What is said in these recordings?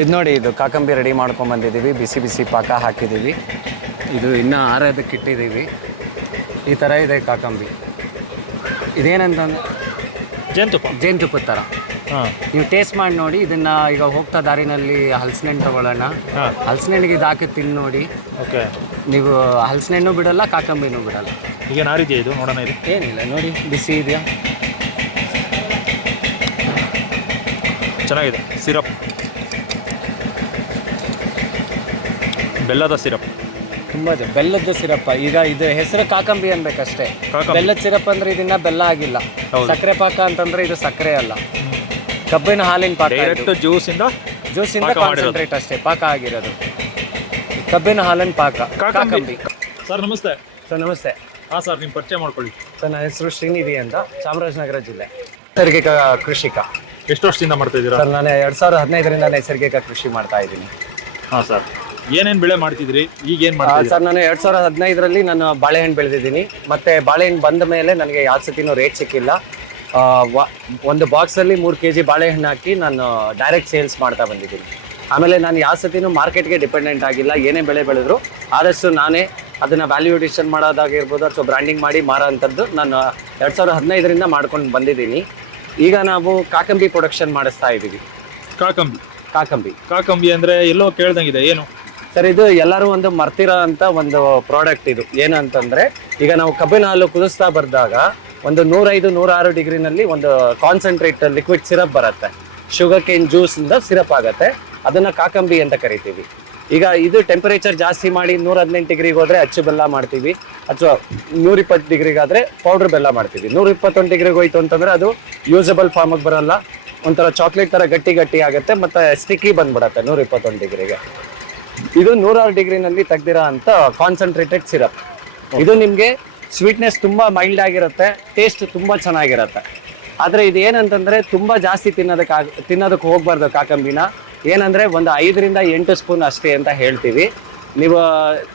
ಇದು ನೋಡಿ, ಇದು ಕಾಕಂಬಿ ರೆಡಿ ಮಾಡ್ಕೊಂಬಂದಿದ್ದೀವಿ, ಬಿಸಿ ಬಿಸಿ ಪಾಕ ಹಾಕಿದ್ದೀವಿ. ಇದು ಇನ್ನೂ ಆರೋದಕ್ಕೆ ಇಟ್ಟಿದ್ದೀವಿ. ಈ ಥರ ಇದೆ ಕಾಕಂಬಿ. ಇದೇನಂತಂದ್ರೆ ಜೇನುತುಪ್ಪದ ಥರ. ನೀವು ಟೇಸ್ಟ್ ಮಾಡಿ ನೋಡಿ. ಇದನ್ನು ಈಗ ಹೋಗ್ತಾ ದಾರಿನಲ್ಲಿ ಹಲಸಿನಣ್ಣು ತೊಗೊಳ್ಳೋಣ. ಹಲಸಿನಣ್ಣಿಗೆ ಇದು ಹಾಕಿ ತಿಂದು ನೋಡಿ. ಓಕೆ, ನೀವು ಹಲಸಿನಣ್ಣು ಬಿಡಲ್ಲ, ಕಾಕಂಬಿನೂ ಬಿಡಲ್ಲ. ಈಗ ನಾರಿದೆಯಾ ಇದು? ನೋಡೋಣ. ಇದು ಏನಿಲ್ಲ ನೋಡಿ, ಬಿಸಿ ಇದೆಯಾ? ಚೆನ್ನಾಗಿದೆ. ಸಿರಪ್, ಬೆಲ್ಲದ ಸಿರಪ್. ತುಂಬ ಬೆಲ್ಲದ ಸಿರಪ್. ಈಗ ಇದು ಹೆಸರು ಕಾಕಂಬಿ ಅನ್ಬೇಕಷ್ಟೇ. ಬೆಲ್ಲದ ಸಿರಪ್ ಅಂದರೆ ಇದನ್ನ ಬೆಲ್ಲ ಆಗಿಲ್ಲ. ಸಕ್ಕರೆ ಪಾಕ ಅಂತಂದ್ರೆ ಇದು ಸಕ್ಕರೆ ಅಲ್ಲ, ಕಬ್ಬಿನ ಹಾಲಿನ ಪಾಕ. ಡೈರೆಕ್ಟ್ ಜ್ಯೂಸಿಂದ ಕಾನ್ಸಂಟ್ರೇಟ್ ಅಷ್ಟೇ ಪಾಕ ಆಗಿರೋದು. ಕಬ್ಬಿನ ಹಾಲಿನ ಪಾಕ ಕಾಕಂಬಿ. ಸರ್ ನಮಸ್ತೆ. ಸರ್ ನಮಸ್ತೆ. ಹಾಂ ಸರ್, ನಿಮ್ಮ ಪರಿಚಯ ಮಾಡ್ಕೊಳ್ಳಿ. ಸರ್ ನನ್ನ ಹೆಸರು ಶ್ರೀನಿಧಿ ಅಂತ, ಚಾಮರಾಜನಗರ ಜಿಲ್ಲೆ. ನೈಸರ್ಗಿಕ ಕೃಷಿಕ. ಎಷ್ಟು ವರ್ಷದಿಂದ ಮಾಡ್ತಾ ಇದ್ದೀರಾ? ಸರ್ ನಾನು 2015ರಿಂದ ನೈಸರ್ಗಿಕ ಕೃಷಿ ಮಾಡ್ತಾ ಇದ್ದೀನಿ. ಹಾಂ ಸರ್, ಏನೇನು ಬೆಳೆ ಮಾಡ್ತಿದ್ರಿ? ಈಗ ಏನು ಮಾಡ್ತೀರಾ? ಸರ್ ನಾನು 2015ರಲ್ಲಿ ನಾನು ಬಾಳೆಹಣ್ಣು ಬೆಳೆದಿದ್ದೀನಿ. ಮತ್ತು ಬಾಳೆಹಣ್ಣು ಬಂದ ಮೇಲೆ ನನಗೆ ಯಾವ ಸತಿನೂ ರೇಟ್ ಸಿಕ್ಕಿಲ್ಲ. ಒಂದು ಬಾಕ್ಸಲ್ಲಿ 3 kg ಬಾಳೆಹಣ್ಣು ಹಾಕಿ ನಾನು ಡೈರೆಕ್ಟ್ ಸೇಲ್ಸ್ ಮಾಡ್ತಾ ಬಂದಿದ್ದೀನಿ. ಆಮೇಲೆ ನಾನು ಯಾವ ಸತಿನೂ ಮಾರ್ಕೆಟ್ಗೆ ಡಿಪೆಂಡೆಂಟ್ ಆಗಿಲ್ಲ. ಏನೇ ಬೆಳೆ ಬೆಳೆದ್ರು ಆದಷ್ಟು ನಾನೇ ಅದನ್ನು ವ್ಯಾಲ್ಯೂ ಅಡಿಷನ್ ಮಾಡೋದಾಗಿರ್ಬೋದು ಅಥವಾ ಬ್ರ್ಯಾಂಡಿಂಗ್ ಮಾಡಿ ಮಾರೋ ಅಂಥದ್ದು ನಾನು 2015ರಿಂದ ಮಾಡ್ಕೊಂಡು ಬಂದಿದ್ದೀನಿ. ಈಗ ನಾವು ಕಾಕಂಬಿ ಪ್ರೊಡಕ್ಷನ್ ಮಾಡಿಸ್ತಾ ಇದ್ದೀವಿ. ಕಾಕಂಬಿ ಅಂದರೆ ಎಲ್ಲೋ ಕೇಳ್ದಂಗಿದೆ, ಏನು ಸರ್? ಇದು ಎಲ್ಲರೂ ಒಂದು ಮರ್ತಿರೋ ಅಂತ ಒಂದು ಪ್ರಾಡಕ್ಟ್. ಇದು ಏನಂತಂದರೆ, ಈಗ ನಾವು ಕಬ್ಬಿನ ಹಾಲು ಕುದಿಸ್ತಾ ಬರ್ದಾಗ ಒಂದು 105-106 ಡಿಗ್ರಿನಲ್ಲಿ ಒಂದು ಕಾನ್ಸಂಟ್ರೇಟ್ ಲಿಕ್ವಿಡ್ ಸಿರಪ್ ಬರುತ್ತೆ. ಶುಗರ್ ಕೇನ್ ಜ್ಯೂಸಿಂದ ಸಿರಪ್ ಆಗುತ್ತೆ. ಅದನ್ನು ಕಾಕಂಬಿ ಅಂತ ಕರಿತೀವಿ. ಈಗ ಇದು ಟೆಂಪರೇಚರ್ ಜಾಸ್ತಿ ಮಾಡಿ 118 ಡಿಗ್ರಿಗೆ ಹೋದರೆ ಅಚ್ಚು ಬೆಲ್ಲ ಮಾಡ್ತೀವಿ, ಅಥವಾ 120 ಡಿಗ್ರಿಗಾದರೆ ಪೌಡ್ರ್ ಬೆಲ್ಲ ಮಾಡ್ತೀವಿ. 121 ಡಿಗ್ರಿಗೆ ಹೋಯ್ತು ಅಂತಂದರೆ ಅದು ಯೂಸಬಲ್ ಫಾರ್ಮಿಗೆ ಬರೋಲ್ಲ, ಒಂಥರ ಚಾಕ್ಲೇಟ್ ಥರ ಗಟ್ಟಿ ಆಗುತ್ತೆ, ಮತ್ತು ಸ್ಟಿಕ್ಕಿ ಬಂದ್ಬಿಡತ್ತೆ 121 ಡಿಗ್ರಿಗೆ. ಇದು 106 ಡಿಗ್ರಿನಲ್ಲಿ ತೆಗ್ದಿರೋ ಅಂತ ಕಾನ್ಸಂಟ್ರೇಟೆಡ್ ಸಿರಪ್. ಇದು ನಿಮಗೆ ಸ್ವೀಟ್ನೆಸ್ ತುಂಬ ಮೈಲ್ಡ್ ಆಗಿರುತ್ತೆ, ಟೇಸ್ಟ್ ತುಂಬ ಚೆನ್ನಾಗಿರುತ್ತೆ. ಆದರೆ ಇದು ಏನಂತಂದರೆ ತುಂಬ ಜಾಸ್ತಿ ತಿನ್ನೋದಕ್ಕೆ ಹೋಗಬಾರ್ದು ಕಾಕಂಬಿನ. ಏನಂದರೆ ಒಂದು 5ರಿಂದ 8 ಸ್ಪೂನ್ ಅಷ್ಟೇ ಅಂತ ಹೇಳ್ತೀವಿ. ನೀವು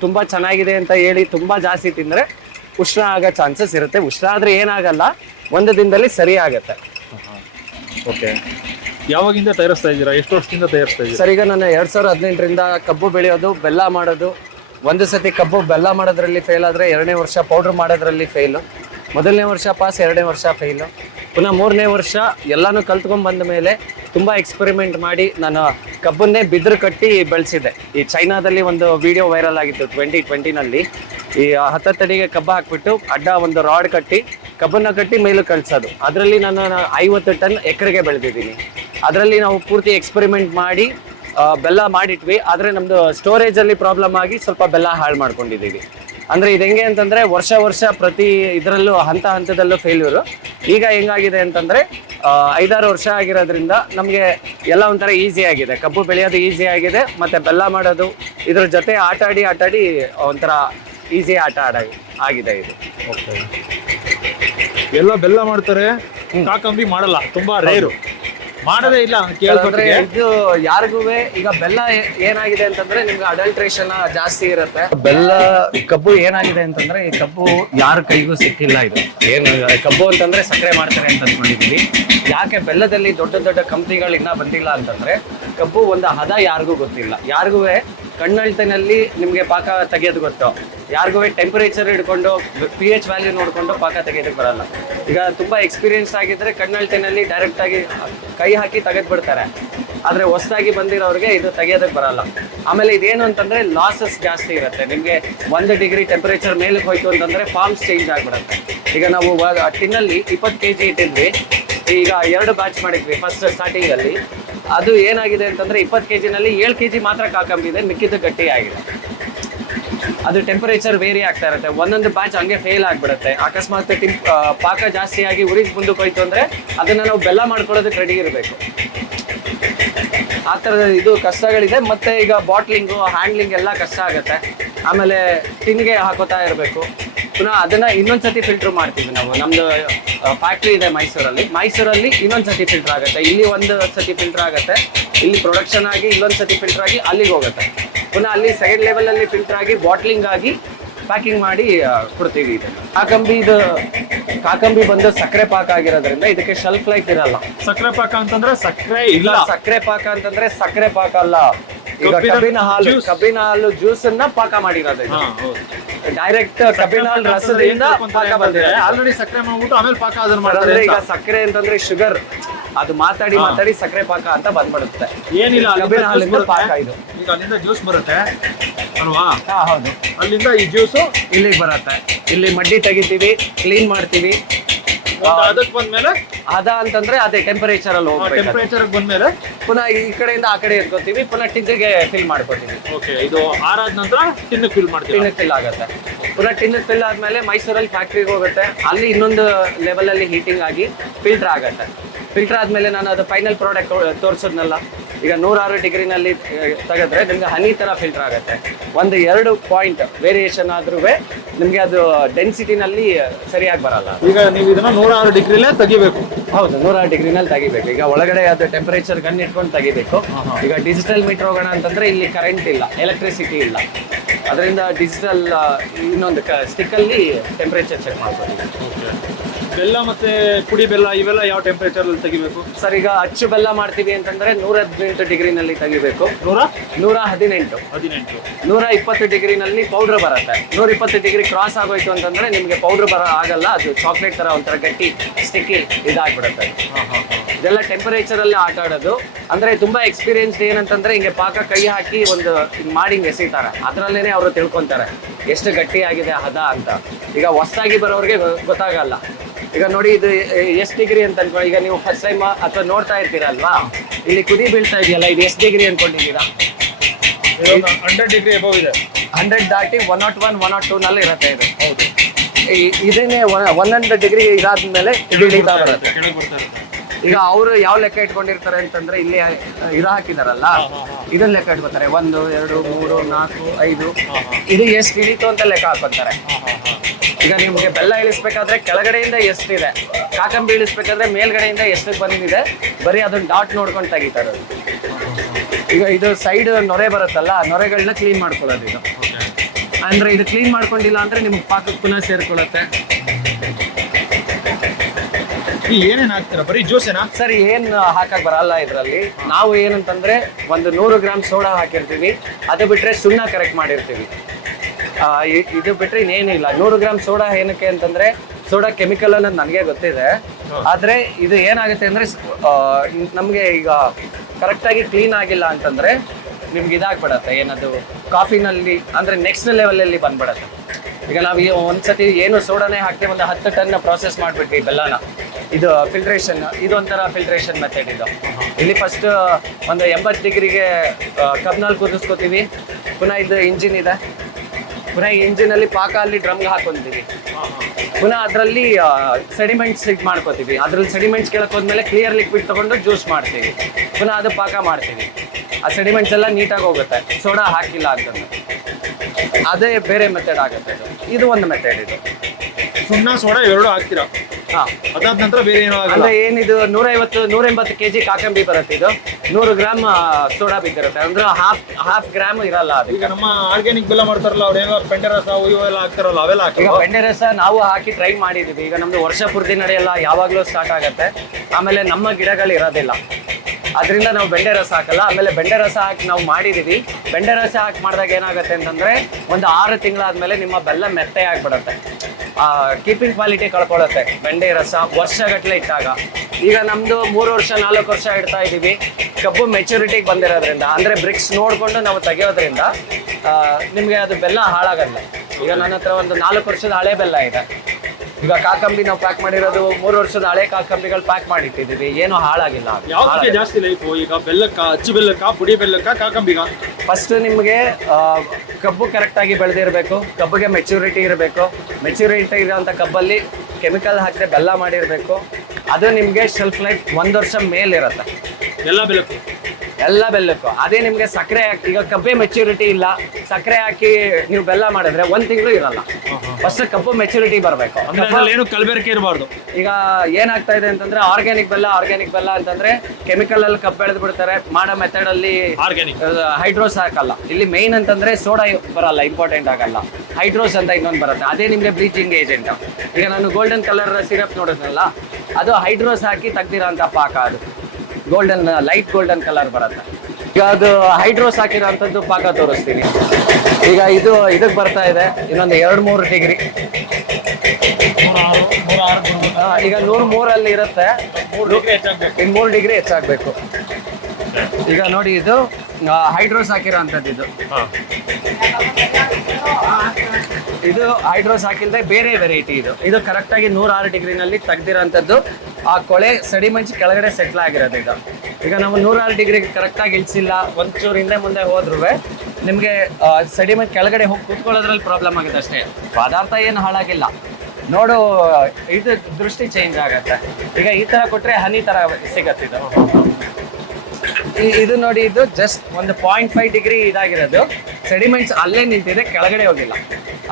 ತುಂಬ ಚೆನ್ನಾಗಿದೆ ಅಂತ ಹೇಳಿ ತುಂಬ ಜಾಸ್ತಿ ತಿಂದರೆ ಉಷ್ಣ ಆಗೋ ಚಾನ್ಸಸ್ ಇರುತ್ತೆ. ಉಷ್ಣ ಆದರೆ ಏನಾಗಲ್ಲ, ಒಂದು ದಿನದಲ್ಲಿ ಸರಿ ಆಗುತ್ತೆ. ಓಕೆ, ಯಾವಾಗಿಂದ ತಯಾರಿಸ್ತಾ ಇದ್ದೀರಾ? ಎಷ್ಟು ವರ್ಷದಿಂದ ತಯಾರಿಸ್ತಾ ಇದ್ದೀರಾ? ಸರ್, ಈಗ ನಾನು 2018ರಿಂದ ಕಬ್ಬು ಬೆಳೆಯೋದು, ಬೆಲ್ಲ ಮಾಡೋದು. ಒಂದು ಸತಿ ಕಬ್ಬು ಬೆಲ್ಲ ಮಾಡೋದ್ರಲ್ಲಿ ಫೇಲ್ ಆದರೆ 2ನೇ ವರ್ಷ ಪೌಡ್ರ್ ಮಾಡೋದ್ರಲ್ಲಿ ಫೇಲು. ಮೊದಲನೇ ವರ್ಷ ಪಾಸ್, 2ನೇ ವರ್ಷ ಫೇಲು. ಪುನಃ 3ನೇ ವರ್ಷ ಎಲ್ಲನೂ ಕಲ್ತ್ಕೊಂಡು ಬಂದ ಮೇಲೆ ತುಂಬ ಎಕ್ಸ್ಪೆರಿಮೆಂಟ್ ಮಾಡಿ ನಾನು ಕಬ್ಬನ್ನೇ ಬಿದಿರು ಕಟ್ಟಿ ಬೆಳೆಸಿದೆ. ಈ ಚೈನಾದಲ್ಲಿ ಒಂದು ವಿಡಿಯೋ ವೈರಲ್ ಆಗಿತ್ತು 2020ನಲ್ಲಿ. ಈ 10 ಅಡಿಗೆ ಕಬ್ಬು ಹಾಕ್ಬಿಟ್ಟು ಅಡ್ಡ ಒಂದು ರಾಡ್ ಕಟ್ಟಿ ಕಬ್ಬನ್ನ ಕಟ್ಟಿ ಮೇಲೂ ಕಳಿಸೋದು. ಅದರಲ್ಲಿ ನಾನು 50 ಟನ್ ಎಕರೆಗೆ ಬೆಳೆದಿದ್ದೀನಿ. ಅದರಲ್ಲಿ ನಾವು ಪೂರ್ತಿ ಎಕ್ಸ್ಪೆರಿಮೆಂಟ್ ಮಾಡಿ ಬೆಲ್ಲ ಮಾಡಿಟ್ವಿ. ಆದರೆ ನಮ್ಮದು ಸ್ಟೋರೇಜಲ್ಲಿ ಪ್ರಾಬ್ಲಮ್ ಆಗಿ ಸ್ವಲ್ಪ ಬೆಲ್ಲ ಹಾಳು ಮಾಡ್ಕೊಂಡಿದ್ದೀವಿ. ಅಂದರೆ ಇದು ಹೆಂಗೆ ಅಂತಂದರೆ ವರ್ಷ ಪ್ರತಿ ಇದರಲ್ಲೂ ಹಂತದಲ್ಲೂ ಫೇಲ್ಯೂರು. ಈಗ ಹೆಂಗಾಗಿದೆ ಅಂತಂದರೆ 5-6 ವರ್ಷ ಆಗಿರೋದ್ರಿಂದ ನಮಗೆ ಎಲ್ಲ ಒಂಥರ ಈಸಿ ಆಗಿದೆ. ಕಬ್ಬು ಬೆಳೆಯೋದು ಈಸಿ ಆಗಿದೆ, ಮತ್ತು ಬೆಲ್ಲ ಮಾಡೋದು ಇದ್ರ ಜೊತೆ ಆಟಾಡಿ ಒಂಥರ ಈಸಿ ಆಗಿದೆ ಇದು. ಓಕೆ, ಎಲ್ಲ ಬೆಲ್ಲ ಮಾಡ್ತಾರೆ, ಕಾಕಂಬಿ ಮಾಡಲ್ಲ, ತುಂಬಾ ರೇರು, ಮಾಡೋದೇ ಇಲ್ಲ. ಕೇಳಿದ್ರೆ ಇದು ಯಾರಿಗೂ ಈಗ ಬೆಲ್ಲ ಏನಾಗಿದೆ ಅಂತಂದ್ರೆ ನಿಮ್ಗೆ ಅಡಲ್ಟ್ರೇಷನ್ ಜಾಸ್ತಿ ಇರುತ್ತೆ. ಬೆಲ್ಲ ಕಬ್ಬು ಏನಾಗಿದೆ ಅಂತಂದ್ರೆ ಈ ಕಬ್ಬು ಯಾರ ಕೈಗೂ ಸಿಕ್ಕಿಲ್ಲ. ಇದು ಏನು ಕಬ್ಬು ಅಂತಂದ್ರೆ ಸಕ್ಕರೆ ಮಾಡ್ತಾರೆ ಅಂತ ಅನ್ಕೊಂಡಿದೀವಿ. ಯಾಕೆ ಬೆಲ್ಲದಲ್ಲಿ ದೊಡ್ಡ ಕಂಪ್ನಿಗಳು ಇನ್ನೂ ಬಂದಿಲ್ಲ ಅಂತಂದ್ರೆ ಕಬ್ಬು ಒಂದು ಹದ ಯಾರಿಗೂ ಗೊತ್ತಿಲ್ಲ. ಯಾರಿಗೂ ಕಣ್ಣಳ್ತಿನಲ್ಲಿ ನಿಮಗೆ ಪಾಕ ತೆಗೆಯೋದು ಗೊತ್ತು, ಯಾರಿಗೂ ಟೆಂಪರೇಚರ್ ಹಿಡ್ಕೊಂಡು pH ವ್ಯಾಲ್ಯೂ ನೋಡಿಕೊಂಡು ಪಾಕ ತೆಗೆಯೋದಕ್ಕೆ ಬರಲ್ಲ. ಈಗ ತುಂಬ ಎಕ್ಸ್ಪೀರಿಯನ್ಸ್ ಆಗಿದ್ರೆ ಕಣ್ಣಳ್ತಿನಲ್ಲಿ ಡೈರೆಕ್ಟಾಗಿ ಕೈ ಹಾಕಿ ತೆಗೆದು ಬಿಡ್ತಾರೆ. ಆದರೆ ಹೊಸದಾಗಿ ಬಂದಿರೋರಿಗೆ ಇದು ತೆಗೆಯೋದಕ್ಕೆ ಬರಲ್ಲ. ಆಮೇಲೆ ಇದೇನು ಅಂತಂದರೆ ಲಾಸಸ್ ಜಾಸ್ತಿ ಇರುತ್ತೆ. ನಿಮಗೆ 1 ಡಿಗ್ರಿ ಟೆಂಪರೇಚರ್ ಮೇಲಕ್ಕೆ ಹೋಯ್ತು ಅಂತಂದರೆ ಫಾರ್ಮ್ಸ್ ಚೇಂಜ್ ಆಗಿಬಿಡುತ್ತೆ. ಈಗ ನಾವು ಟಿನ್ನಲ್ಲಿ 20 kg ಇಟ್ಟಿದ್ವಿ, ಈಗ 2 ಬ್ಯಾಚ್ ಮಾಡಿದ್ವಿ ಫಸ್ಟ್ ಸ್ಟಾರ್ಟಿಂಗಲ್ಲಿ. ಅದು ಏನಾಗಿದೆ ಅಂತಂದರೆ 20 kgನಲ್ಲಿ 7 kg ಮಾತ್ರ ಕಾಕಂಬಿದೆ, ಮಿಕ್ಕಿದ್ದು ಗಟ್ಟಿ ಆಗಿದೆ. ಅದು ಟೆಂಪರೇಚರ್ ವೇರಿ ಆಗ್ತಾ ಇರುತ್ತೆ. ಒಂದೊಂದು ಬ್ಯಾಚ್ ಹಂಗೆ ಫೇಲ್ ಆಗಿಬಿಡುತ್ತೆ. ಅಕಸ್ಮಾತ್ ಪಾಕ ಜಾಸ್ತಿ ಆಗಿ ಉರಿಗೆ ಮುಂದಕ್ಕೆ ಹೋಯ್ತು ಅಂದರೆ ಅದನ್ನು ನಾವು ಬೆಲ್ಲ ಮಾಡ್ಕೊಳ್ಳೋದಕ್ಕೆ ರೆಡಿ ಇರಬೇಕು. ಆ ಥರದ ಇದು ಕಷ್ಟಗಳಿದೆ. ಮತ್ತು ಈಗ ಬಾಟ್ಲಿಂಗು, ಹ್ಯಾಂಡ್ಲಿಂಗ್ ಎಲ್ಲ ಕಷ್ಟ ಆಗುತ್ತೆ. ಆಮೇಲೆ ಟಿನ್ಗೆ ಹಾಕೋತಾ ಇರಬೇಕು. ಪುನಃ ಅದನ್ನು ಇನ್ನೊಂದು ಸತಿ ಫಿಲ್ಟ್ರ್ ಮಾಡ್ತೀವಿ ನಾವು. ನಮ್ಮದು ಫ್ಯಾಕ್ಟ್ರಿ ಇದೆ ಮೈಸೂರಲ್ಲಿ ಇನ್ನೊಂದು ಸತಿ ಫಿಲ್ಟ್ರ್ ಆಗುತ್ತೆ. ಇಲ್ಲಿ ಒಂದು ಸತಿ ಫಿಲ್ಟ್ರ್ ಆಗುತ್ತೆ, ಇಲ್ಲಿ ಪ್ರೊಡಕ್ಷನ್ ಆಗಿ ಇಲ್ಲೊಂದು ಸತಿ ಫಿಲ್ಟ್ರ್ ಆಗಿ ಅಲ್ಲಿಗೆ ಹೋಗುತ್ತೆ. ಪುನಃ ಅಲ್ಲಿ ಸೆಕೆಂಡ್ ಲೆವೆಲಲ್ಲಿ ಫಿಲ್ಟರ್ ಆಗಿ ಬಾಟ್ಲಿಂಗ್ ಆಗಿ ಪ್ಯಾಕಿಂಗ್ ಮಾಡಿ ಕೊಡ್ತೀವಿ ಇದನ್ನ. ಕಾಕಂಬಿ ಬಂದು ಸಕ್ಕರೆ ಪಾಕ ಆಗಿರೋದ್ರಿಂದ ಇದಕ್ಕೆ ಶೆಲ್ಫ್ ಲೈಫ್ ಇರಲ್ಲ. ಸಕ್ಕರೆ ಪಾಕ ಅಂತಂದ್ರೆ ಸಕ್ಕರೆ ಇಲ್ಲ. ಸಕ್ಕರೆ ಪಾಕ ಅಂತಂದ್ರೆ ಸಕ್ಕರೆ ಪಾಕ ಅಲ್ಲ, ಈಗ ಕಬ್ಬಿನ ಕಬ್ಬಿನ ಹಾಲು ಜ್ಯೂಸ್ ಅನ್ನ ಪಾಕ ಮಾಡಿರೋದು. ಡೈರೆಕ್ಟ್ ಕಬ್ಬಿನ ಹಾಲು ರಸದಿಂದ ಪಾಕ ಬಂದಿದೆ. ಆಲ್ರೆಡಿ ಸಕ್ಕರೆ ಮಾಡ್ಬಿಟ್ಟು ಆಮೇಲೆ ಪಾಕ ಅದನ್ನ ಮಾಡ್ತಾರೆ. ಅಂದ್ರೆ ಈಗ ಸಕ್ಕರೆ ಅಂತಂದ್ರೆ ಶುಗರ್, ಅದು ಮಾತಾಡಿ ಸಕ್ಕರೆ ಪಾಕ ಅಂತ ಬಂದ್ಬಿಡುತ್ತೆ. ಏನಿಲ್ಲ, ಕಬ್ಬಿನ ಹಾಲಿಂದ ಪಾಕ ಇದು. ಈಗ ಅಲ್ಲಿಂದ ಜ್ಯೂಸ್ ಬರುತ್ತೆ ಅಲ್ವಾ? ಹೌದು. ಅಲ್ಲಿಂದ ಈ ಜ್ಯೂಸು ಇಲ್ಲಿಗೆ ಬರುತ್ತೆ. ಇಲ್ಲಿ ಮಡ್ಡಿ ತೆಗಿತೀವಿ, ಕ್ಲೀನ್ ಮಾಡ್ತೀವಿ. ಅದಕ್ಕೆ ಬಂದ್ಮೇಲೆ ಅದ ಅಂತಂದ್ರೆ ಅದೇ ಟೆಂಪರೇಚರ್ ಅಲ್ಲಿ ಹೋಗ್ಬೇಕು. ಟೆಂಪರೇಚರ್ ಬಂದ್ಮೇಲೆ ಪುನಃ ಈ ಕಡೆಯಿಂದ ಆ ಕಡೆ ಎತ್ಕೋತೀವಿ, ಪುನಃ ಟಿನ್ನಿಗೆ ಫಿಲ್ ಮಾಡ್ಕೊತೀವಿ. ಓಕೆ, ಇದು ಆರಾದ ನಂತರ ಟಿನ್ ಫಿಲ್ ಮಾಡ್ತೀವಿ. ಟಿನ್ ಫಿಲ್ ಆಗುತ್ತೆ. ಪುನಃ ಟಿನ್ ಫಿಲ್ ಆದ್ಮೇಲೆ ಮೈಸೂರಲ್ಲಿ ಫ್ಯಾಕ್ಟ್ರಿಗೆ ಹೋಗುತ್ತೆ. ಅಲ್ಲಿ ಇನ್ನೊಂದು ಲೆವೆಲ್ ಅಲ್ಲಿ ಹೀಟಿಂಗ್ ಆಗಿ ಫಿಲ್ಟರ್ ಆಗುತ್ತೆ. ಫಿಲ್ಟರ್ ಆದ್ಮೇಲೆ ನಾನು ಅದು ಫೈನಲ್ ಪ್ರಾಡಕ್ಟ್ ತೋರಿಸೋದ್ನಲ್ಲ, ಈಗ 106 ಡಿಗ್ರಿನಲ್ಲಿ ತೆಗೆದ್ರೆ ನಿಮ್ಗೆ ಹನಿ ತರ ಫಿಲ್ಟರ್ ಆಗುತ್ತೆ. 1-2 ಪಾಯಿಂಟ್ ವೇರಿಯೇಷನ್ ಆದ್ರೂ ನಿಮ್ಗೆ ಅದು ಡೆನ್ಸಿಟಿನಲ್ಲಿ ಸರಿಯಾಗಿ ಬರಲ್ಲ. ಈಗ ನೀವು ಇದನ್ನ 106 ಡಿಗ್ರಿಲೇ ತೆಗಿಬೇಕು. ಹೌದು, 106 ಡಿಗ್ರಿನಲ್ಲಿ ತೆಗಿಬೇಕು. ಈಗ ಒಳಗಡೆ ಅದು ಟೆಂಪರೇಚರ್ ಗನ್ ಇಟ್ಕೊಂಡು ತೆಗಿಬೇಕು. ಈಗ ಡಿಜಿಟಲ್ ಮೀಟರ್ ಹೋಗೋಣ ಅಂತಂದ್ರೆ ಇಲ್ಲಿ ಕರೆಂಟ್ ಇಲ್ಲ, ಎಲೆಕ್ಟ್ರಿಸಿಟಿ ಇಲ್ಲ. ಅದರಿಂದ ಡಿಜಿಟಲ್ ಇನ್ನೊಂದು ಸ್ಟಿಕ್ ಅಲ್ಲಿ ಟೆಂಪರೇಚರ್ ಚೆಕ್ ಮಾಡ್ಕೊತೀವಿ. ಬೆಲ್ಲ ಮತ್ತೆ ಪುಡಿ ಬೆಲ್ಲ ಇವೆಲ್ಲ ಯಾವ ಟೆಂಪರೇಚರ್ ಅಲ್ಲಿ ತೆಗಿಬೇಕು ಸರ್? ಈಗ ಅಚ್ಚು ಬೆಲ್ಲ ಮಾಡ್ತೀವಿ ಅಂತಂದ್ರೆ 118 ಡಿಗ್ರಿನಲ್ಲಿ ತೆಗಿಬೇಕು. 118 120 ಡಿಗ್ರಿನಲ್ಲಿ ಪೌಡರ್ ಬರುತ್ತೆ. 120 ಡಿಗ್ರಿ ಕ್ರಾಸ್ ಆಗೋಯ್ತು ಅಂತಂದ್ರೆ ನಿಮ್ಗೆ ಪೌಡರ್ ಆಗಲ್ಲ, ಅದು ಚಾಕ್ಲೇಟ್ ತರ ಒಂಥರ ಗಟ್ಟಿ ಸ್ಟಿಕ್ಕಿ ಇದಾಗ್ಬಿಡುತ್ತೆ. ಇದೆಲ್ಲ ಟೆಂಪರೇಚರ್ ಅಲ್ಲಿ ಆಟ ಆಡೋದು. ಅಂದ್ರೆ ತುಂಬಾ ಎಕ್ಸ್ಪೀರಿಯನ್ಸ್ಡ್ ಏನಂತಂದ್ರೆ ಹಿಂಗೆ ಪಾಕ ಕೈ ಹಾಕಿ ಒಂದು ಹಿಂಗ್ ಮಾಡಿ ಹಿಂಗೆ ಎಸಿತಾರೆ, ಅದ್ರಲ್ಲೇನೆ ಅವರು ತಿಳ್ಕೊಂತಾರೆ ಎಷ್ಟು ಗಟ್ಟಿ ಆಗಿದೆ ಹದ ಅಂತ. ಈಗ ಹೊಸದಾಗಿ ಬರೋರಿಗೆ ಗೊತ್ತಾಗಲ್ಲ. ಈಗ ನೋಡಿ ಇದು ಎಷ್ಟು ಡಿಗ್ರಿ ಅಂತ ಅನ್ಕೊಳ್ಳಿ. ಈಗ ನೀವು ಫಸ್ಟ್ ಟೈಮ್ ಅಥವಾ ನೋಡ್ತಾ ಇರ್ತೀರಲ್ವಾ, ಇಲ್ಲಿ ಕುದಿ ಬೀಳ್ತಾ ಇದೆಯಲ್ಲ, ಇದು ಎಷ್ಟು ಡಿಗ್ರಿ ಅನ್ಕೊಂಡಿದ್ದೀರಾ? 100 ಡಿಗ್ರಿ ಎಬವ್ ಇದೆ. 100 ದಾಟಿ 101, 102 ನಲ್ಲಿ ಇರುತ್ತೆ ಇದು. ಹೌದು, ಇದನ್ನೇ 100 ಡಿಗ್ರಿ ಇದಾದ್ಮೇಲೆ ಇಳಿತಾ ಬರುತ್ತೆ. ಈಗ ಅವರು ಯಾವ ಲೆಕ್ಕ ಇಟ್ಕೊಂಡಿರ್ತಾರೆ ಅಂತಂದ್ರೆ ಇಲ್ಲಿ ಇದು ಹಾಕಿದಾರಲ್ಲ, ಇದನ್ನ ಲೆಕ್ಕ ಇಟ್ಕೊತಾರೆ. 1, 2, 3, 4, 5 ಇದು ಎಷ್ಟು ಇಳಿತು ಅಂತ ಲೆಕ್ಕ ಹಾಕೊಂತಾರೆ. ಈಗ ನಿಮ್ಗೆ ಬೆಲ್ಲ ಇಳಿಸ್ಬೇಕಾದ್ರೆ ಕೆಳಗಡೆಯಿಂದ ಎಷ್ಟಿದೆ, ಕಾಕಂಬಿ ಇಳಿಸ್ಬೇಕಾದ್ರೆ ಮೇಲ್ಗಡೆಯಿಂದ ಎಷ್ಟು ಬಂದಿದೆ, ಬರೀ ಅದನ್ನ ಡಾಟ್ ನೋಡ್ಕೊಂಡು ತೆಗಿತಾರೆ. ಈಗ ಇದು ಸೈಡ್ ನೊರೆ ಬರುತ್ತಲ್ಲ, ನೊರೆಗಳನ್ನ ಕ್ಲೀನ್ ಮಾಡ್ಕೊಳ್ಳೋದು ಇದು. ಅಂದ್ರೆ ಇದು ಕ್ಲೀನ್ ಮಾಡ್ಕೊಂಡಿಲ್ಲ ಅಂದ್ರೆ ನಿಮ್ಗೆ ಪಾಕಕ್ಕೆ ಪುನಃ ಸೇರ್ಕೊಳ್ಳುತ್ತೆ. ಏನೇನು ಹಾಕ್ತೀರಾ? ಬರೀ ಜ್ಯೂಸೇನಾ ಸರ್? ಏನ್ ಹಾಕಕ್ ಬರಲ್ಲ ಇದ್ರಲ್ಲಿ. ನಾವು ಏನಂತಂದ್ರೆ 100 ಗ್ರಾಮ್ ಸೋಡಾ ಹಾಕಿರ್ತೀವಿ, ಅದು ಬಿಟ್ರೆ ಸುಣ್ಣ ಕರೆಕ್ಟ್ ಮಾಡಿರ್ತೀವಿ. ಇದು ಬಿಟ್ರೆ ಇನ್ನೇನಿಲ್ಲ. 100 ಗ್ರಾಮ್ ಸೋಡಾ ಏನಕ್ಕೆ ಅಂತಂದ್ರೆ, ಸೋಡಾ ಕೆಮಿಕಲ್ ಅನ್ನೋದು ನನಗೆ ಗೊತ್ತಿದೆ. ಆದ್ರೆ ಇದು ಏನಾಗುತ್ತೆ ಅಂದ್ರೆ ನಮ್ಗೆ ಈಗ ಕರೆಕ್ಟಾಗಿ ಕ್ಲೀನ್ ಆಗಿಲ್ಲ ಅಂತಂದ್ರೆ ನಿಮ್ಗೆ ಇದಾಗ್ಬಿಡತ್ತೆ. ಏನದು ಕಾಫಿನಲ್ಲಿ ಅಂದ್ರೆ ನೆಕ್ಸ್ಟ್ ಲೆವೆಲ್ ಅಲ್ಲಿ ಬಂದ್ಬಿಡತ್ತೆ. ಈಗ ನಾವು ಒಂದ್ಸತಿ ಏನು ಸೋಡಾನೇ ಹಾಕಿ ಒಂದು 10 ಟನ್ ಪ್ರಾಸೆಸ್ ಮಾಡ್ಬಿಟ್ವಿ ಬೆಲ್ಲನ. ಇದು ಫಿಲ್ಟ್ರೇಷನ್, ಇದೊಂಥರ ಫಿಲ್ಟ್ರೇಷನ್ ಮೆಥಡ್ ಇದು. ಇಲ್ಲಿ ಫಸ್ಟ್ ಒಂದು 80 ಡಿಗ್ರಿಗೆ ಕಬ್ನಲ್ಲಿ ಕುದಿಸ್ಕೋತೀವಿ. ಪುನಃ ಇದು ಇಂಜಿನ್ ಇದೆ, ಪುನಃ ಇಂಜಿನ್ ಅಲ್ಲಿ ಪಾಕ ಅಲ್ಲಿ ಡ್ರಮ್ಗೆ ಹಾಕೊಂತೀವಿ. ಪುನಃ ಅದರಲ್ಲಿ ಸೆಡಿಮೆಂಟ್ಸ್ ಇದು ಮಾಡ್ಕೋತೀವಿ. ಅದ್ರಲ್ಲಿ ಸೆಡಿಮೆಂಟ್ಸ್ ಕೆಳಕ್ಕೆ ಹೋದ್ಮೇಲೆ ಕ್ಲಿಯರ್ ಲಿಕ್ವಿಡ್ ತಗೊಂಡು ಜ್ಯೂಸ್ ಮಾಡ್ತೀವಿ. ಪುನಃ ಅದು ಪಾಕ ಮಾಡ್ತೀವಿ. ಆ ಸೆಡಿಮೆಂಟ್ಸ್ ಎಲ್ಲ ನೀಟಾಗಿ ಹೋಗುತ್ತೆ ಸೋಡಾ ಹಾಕಿಲ್ಲ ಅಂತಂದ್ರೆ. ಅದೇ ಬೇರೆ ಮೆಥಡ್ ಆಗುತ್ತೆ. ಇದು ಒಂದು ಮೆಥಡ್. ಇದು ಸುಣ್ಣ ಸೋಡಾ ಎರಡು ಹಾಕ್ತೀರಾ? ಅದಾದ ನಂತರ ಬೇರೆ ಏನೋ ಅಂದ್ರೆ ಏನಿದು 150-180 kg ಕಾಕಂಬಿ ಬರುತ್ತೆ. ಇದು 100 ಗ್ರಾಮ್ ಸೋಡಾ ಬಿದ್ದಿರುತ್ತೆ. ಅಂದ್ರೆ ಹಾಫ್ ಗ್ರಾಮ್ ಇರಲ್ಲ ಅದು. ಈಗ ನಮ್ಮ ಆರ್ಗ್ಯಾನಿಕ್ ಬೆಲ್ಲ ಮಾಡ್ತಾರಲ್ಲ, ಅವ್ರೇನೋ ಬೆಂಡೆ ರಸ ಇವೆಲ್ಲ ಹಾಕ್ತಾರಲ್ಲ, ಅವೆಲ್ಲ ಹಾಕಿ. ಈಗ ಬೆಂಡೆ ರಸ ನಾವು ಹಾಕಿ ಟ್ರೈ ಮಾಡಿದೀವಿ. ಈಗ ನಮ್ದು ವರ್ಷ ಪೂರ್ತಿ ನಡೆಯಲ್ಲ, ಯಾವಾಗ್ಲೂ ಸ್ಟಾರ್ಟ್ ಆಗತ್ತೆ. ಆಮೇಲೆ ನಮ್ಮ ಗಿಡಗಳು ಇರೋದಿಲ್ಲ, ಅದರಿಂದ ನಾವು ಬೆಂಡೆ ರಸ ಹಾಕಲ್ಲ. ಆಮೇಲೆ ಬೆಂಡೆ ರಸ ಹಾಕಿ ನಾವು ಮಾಡಿದೀವಿ. ಬೆಂಡೆ ರಸ ಹಾಕಿ ಮಾಡಿದಾಗ ಏನಾಗುತ್ತೆ ಅಂತಂದ್ರೆ ಒಂದು 6 ತಿಂಗಳಾದ್ಮೇಲೆ ನಿಮ್ಮ ಬೆಲ್ಲ ಮೆತ್ತೆ ಆಗ್ಬಿಡುತ್ತೆ. ಕೀಪಿಂಗ್ ಕ್ವಾಲಿಟಿ ಕಳ್ಕೊಳ್ಳುತ್ತೆ ಬೆಂಡೆ ರಸ ವರ್ಷಗಟ್ಟಲೆ ಇಟ್ಟಾಗ. ಈಗ ನಮ್ದು 3 ವರ್ಷ 4 ವರ್ಷ ಇಡ್ತಾ ಇದೀವಿ. ಕಬ್ಬು ಮೆಚುರಿಟಿಗೆ ಬಂದಿರೋದ್ರಿಂದ, ಅಂದ್ರೆ ಬ್ರಿಕ್ಸ್ ನೋಡ್ಕೊಂಡು ನಾವು ತೆಗೆಯೋದ್ರಿಂದ ನಿಮ್ಗೆ ಅದು ಬೆಲ್ಲ ಹಾಳಾಗಲ್ಲ. ಈಗ ನನ್ನ ಹತ್ರ ಒಂದು 4 ವರ್ಷದ ಹಳೆ ಬೆಲ್ಲ ಇದೆ. ಈಗ ಕಾಕಂಬಿ ನಾವು ಪ್ಯಾಕ್ ಮಾಡಿರೋದು 3 ವರ್ಷದ ಹಳೆ ಕಾಕಂಬಿಗಳು ಪ್ಯಾಕ್ ಮಾಡಿಟ್ಟಿದೀವಿ, ಏನು ಹಾಳಾಗಿಲ್ಲ. ಯಾವ್ದಕ್ಕೆ ಜಾಸ್ತಿ ಲೈಫ್? ಈಗ ಬೆಲ್ಲಕ್ಕ, ಅಚ್ಚು ಬೆಲ್ಲಕ್ಕ, ಪುಡಿ ಬೆಲ್ಲಕ್ಕ, ಕಾಕಂಬಿಗ? ಫಸ್ಟ್ ನಿಮಗೆ ಕಬ್ಬು ಕರೆಕ್ಟ್ ಆಗಿ ಬೆಳೆದಿರಬೇಕು, ಕಬ್ಬಿಗೆ ಮೆಚುರಿಟಿ ಇರಬೇಕು. ಮೆಚುರಿಟಿ ಇರೋಂಥ ಕಬ್ಬಲ್ಲಿ ಕೆಮಿಕಲ್ ಹಾಕದೆ ಬೆಲ್ಲ ಮಾಡಿರಬೇಕು. ಅದು ನಿಮಗೆ ಶೆಲ್ಫ್ ಲೈಫ್ 1 ವರ್ಷ ಮೇಲಿರುತ್ತೆ ಎಲ್ಲ ಬೆಲ್ಲಕ್ಕೂ. ಅದೇ ನಿಮಗೆ ಸಕ್ಕರೆ ಹಾಕಿ, ಈಗ ಕಬ್ಬೆ ಮೆಚುರಿಟಿ ಇಲ್ಲ, ಸಕ್ಕರೆ ಹಾಕಿ ನೀವು ಬೆಲ್ಲ ಮಾಡಿದ್ರೆ 1 ತಿಂಗಳು ಇರಲ್ಲ. ಫಸ್ಟ್ ಕಬ್ಬು ಮೆಚುರಿಟಿ ಬರಬೇಕು, ಏನು ಕಲಬೆರಕೆ ಇರಬಾರ್ದು. ಈಗ ಏನಾಗ್ತಾ ಇದೆ ಅಂತಂದ್ರೆ ಆರ್ಗ್ಯಾನಿಕ್ ಬೆಲ್ಲ ಅಂತಂದ್ರೆ ಕೆಮಿಕಲ್ ಅಲ್ಲಿ ಕಬ್ಬು ಬೆಳೆದು ಬಿಡ್ತಾರೆ. ಮಾಡೋ ಮೆಥಡ್ ಅಲ್ಲಿ ಹೈಡ್ರೋಸ್ ಹಾಕಲ್ಲ. ಇಲ್ಲಿ ಮೈನ್ ಅಂತಂದ್ರೆ ಸೋಡಾ ಬರಲ್ಲ, ಇಂಪಾರ್ಟೆಂಟ್ ಆಗಲ್ಲ. ಹೈಡ್ರೋಸ್ ಅಂತ ಇನ್ನೊಂದು ಬರುತ್ತೆ, ಅದೇ ನಿಮಗೆ ಬ್ಲೀಚಿಂಗ್ ಏಜೆಂಟ್. ಈಗ ನಾನು ಗೋಲ್ಡನ್ ಕಲರ್ ಸಿರಪ್ ನೋಡಿದ್ನಲ್ಲ, ಅದು ಹೈಡ್ರೋಸ್ ಹಾಕಿ ತೆಗ್ದಿರೋಂಥ ಪಾಕ. ಅದು ಗೋಲ್ಡನ್, ಲೈಟ್ ಗೋಲ್ಡನ್ ಕಲರ್ ಬರುತ್ತೆ. ಈಗ ಅದು ಹೈಡ್ರೋಸ್ ಹಾಕಿರೋಂಥದ್ದು ಪಾಕ ತೋರಿಸ್ತೀನಿ. ಈಗ ಇದು ಇದಕ್ಕೆ ಬರ್ತಾ ಇದೆ ಇನ್ನೊಂದು 2-3 ಡಿಗ್ರಿ. ಈಗ 103 ಇರುತ್ತೆ, ಇನ್ನು 3 ಡಿಗ್ರಿ ಹೆಚ್ಚಾಗಬೇಕು. ಈಗ ನೋಡಿ, ಇದು ಹೈಡ್ರೋಸ್ ಹಾಕಿರೋ ಅಂಥದ್ದು. ಇದು ಹೈಡ್ರೋಸ್ ಹಾಕಿಲ್ಲದೆ ಬೇರೆ ವೆರೈಟಿ. ಇದು ಕರೆಕ್ಟಾಗಿ 106 ಡಿಗ್ರಿನಲ್ಲಿ ತೆಗ್ದಿರೋಂಥದ್ದು. ಆ ಕೊಳೆ ಸಡಿಮಂಚಿ ಕೆಳಗಡೆ ಸೆಟ್ಲ್ ಆಗಿರೋದು ಇದು. ಈಗ ನಾವು 106 ಡಿಗ್ರಿಗೆ ಕರೆಕ್ಟಾಗಿ ಇಳಿಸಿಲ್ಲ, ಒಂಚೂರು ಹಿಂದೆ ಮುಂದೆ ಹೋದ್ರೂ ನಿಮಗೆ ಸಡಿಮಂಚಿ ಕೆಳಗಡೆ ಹೋಗಿ ಕೂತ್ಕೊಳ್ಳೋದ್ರಲ್ಲಿ ಪ್ರಾಬ್ಲಮ್ ಆಗುತ್ತೆ ಅಷ್ಟೇ. ಪದಾರ್ಥ ಏನು ಹಾಳಾಗಿಲ್ಲ. ನೋಡು, ಇದು ದೃಷ್ಟಿ ಚೇಂಜ್ ಆಗುತ್ತೆ. ಈಗ ಈ ಥರ ಕೊಟ್ಟರೆ ಹನಿ ಥರ ಸಿಗತ್ತೆ ಇದು. ಇದು ನೋಡಿ, ಇದು ಜಸ್ಟ್ ಒಂದು 0.5 ಡಿಗ್ರಿ ಇದಾಗಿರೋದು. ಸೆಡಿಮೆಂಟ್ಸ್ ಅಲ್ಲೇ ನಿಂತಿದೆ, ಕೆಳಗಡೆ ಹೋಗಿಲ್ಲ.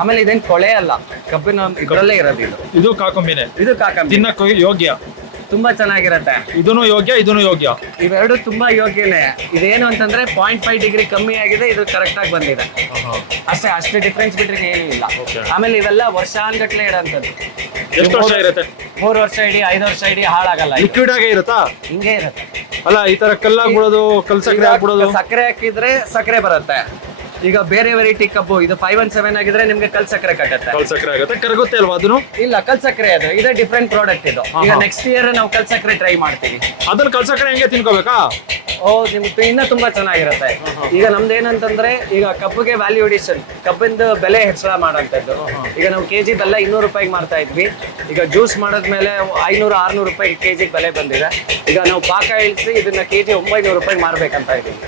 ಆಮೇಲೆ ಇದೇನು ಕೊಳೆ ಅಲ್ಲ, ಕಬ್ಬಿನ ಇದರಲ್ಲೇ ಇರೋದು ಇದು. ಇದು ಕಾಕಂಬಿನೇ, ಇದು ಕಾಕಂಬಿ, ತಿನ್ನಕ್ಕೂ ಯೋಗ್ಯ, ತುಂಬಾ ಚೆನ್ನಾಗಿರತ್ತೆ. ಇದೂನು ಯೋಗ್ಯ, ಇದೂನು ಯೋಗ್ಯ. ಇವೆರಡು ತುಂಬಾ ಯೋಗ್ಯನೇ. ಇದೇನು ಅಂತಂದ್ರೆ 0.5 ಡಿಗ್ರಿ ಕಮ್ಮಿ ಆಗಿದೆ, ಇದು ಕರೆಕ್ಟ್ ಆಗಿ ಬಂದಿದೆ ಅಷ್ಟೇ. ಅಷ್ಟು ಡಿಫ್ರೆನ್ಸ್ ಬಿಟ್ರೆ ಏನೂ ಇಲ್ಲ. ಆಮೇಲೆ ಇವೆಲ್ಲ ವರ್ಷಾನ್ಗಟ್ಲೆ ಇರೋಂಥದ್ದು. ಎಷ್ಟು ವರ್ಷ ಇರುತ್ತೆ? 3 ವರ್ಷ ಇಡೀ, 5 ವರ್ಷ ಇಡೀ ಹಾಳಾಗಲ್ಲ. ಲಿಕ್ವಿಡ್ ಆಗೇ ಇರುತ್ತಾ? ಹಿಂಗೆ ಇರುತ್ತೆ. ಅಲ್ಲ, ಈ ತರ ಕಲ್ಲಾಗ್ಬಿಡೋದು, ಕಲ್ ಸಕ್ಕರೆ ಹಾಕ್ಬಿಡೋದು. ಸಕ್ಕರೆ ಹಾಕಿದ್ರೆ ಸಕ್ಕರೆ ಬರುತ್ತೆ. ಈಗ ಬೇರೆ ವೆರೈಟಿ ಕಬ್ಬು, ಇದು 517 ಆಗಿದ್ರೆ ನಿಮ್ಗೆ ಕಲ್ ಸಕ್ಕರೆ ಕಟ್ಟುತ್ತೆ. ಕಲ್ ಸಕ್ಕರೆ ಆಗುತ್ತೆ, ಕರಗುತ್ತೆ ಅಲ್ವಾ ಅದನ್ನು? ಇಲ್ಲ, ಕಲ್ ಸಕ್ಕರೆ ಅದು. ಇದೇ ಡಿಫ್ರೆಂಟ್ ಪ್ರಾಡಕ್ಟ್ ಇದು. ಈಗ ನೆಕ್ಸ್ಟ್ ಇಯರ್ ನಾವು ಕಲ್ ಸಕ್ಕರೆ ಟ್ರೈ ಮಾಡ್ತೀವಿ. ಅದನ್ನ ಕಲ್ ಸಕ್ಕರೆ ಹೆಂಗೆ ತಿನ್ಕೋಬೇಕಾ? ನಿಮ್ಗೆ ಇನ್ನೂ ತುಂಬಾ ಚೆನ್ನಾಗಿರುತ್ತೆ. ಈಗ ನಮ್ದು ಏನಂತಂದ್ರೆ, ಈಗ ಕಬ್ಬಿಗೆ ವ್ಯಾಲ್ಯೂ ಅಡಿಷನ್, ಕಬ್ಬಿಂದು ಬೆಲೆ ಹೆಚ್ಚಳ ಮಾಡೋಂಥದ್ದು. ಈಗ ನಾವು ಕೆಜಿ ಬೆಲ್ಲ 200 ರೂಪಾಯಿಗೆ ಮಾರ್ತಾ ಇದ್ವಿ. ಈಗ ಜ್ಯೂಸ್ ಮಾಡಿದ್ಮೇಲೆ 500-600 ರೂಪಾಯಿ ಕೆಜಿಗೆ ಬೆಲೆ ಬಂದಿದೆ. ಈಗ ನಾವು ಪಾಕ ಇಳಿಸಿ ಇದನ್ನ ಕೆಜಿ 900 ರೂಪಾಯಿಗೆ ಮಾರ್ಬೇಕಂತ ಇದ್ದೀವಿ.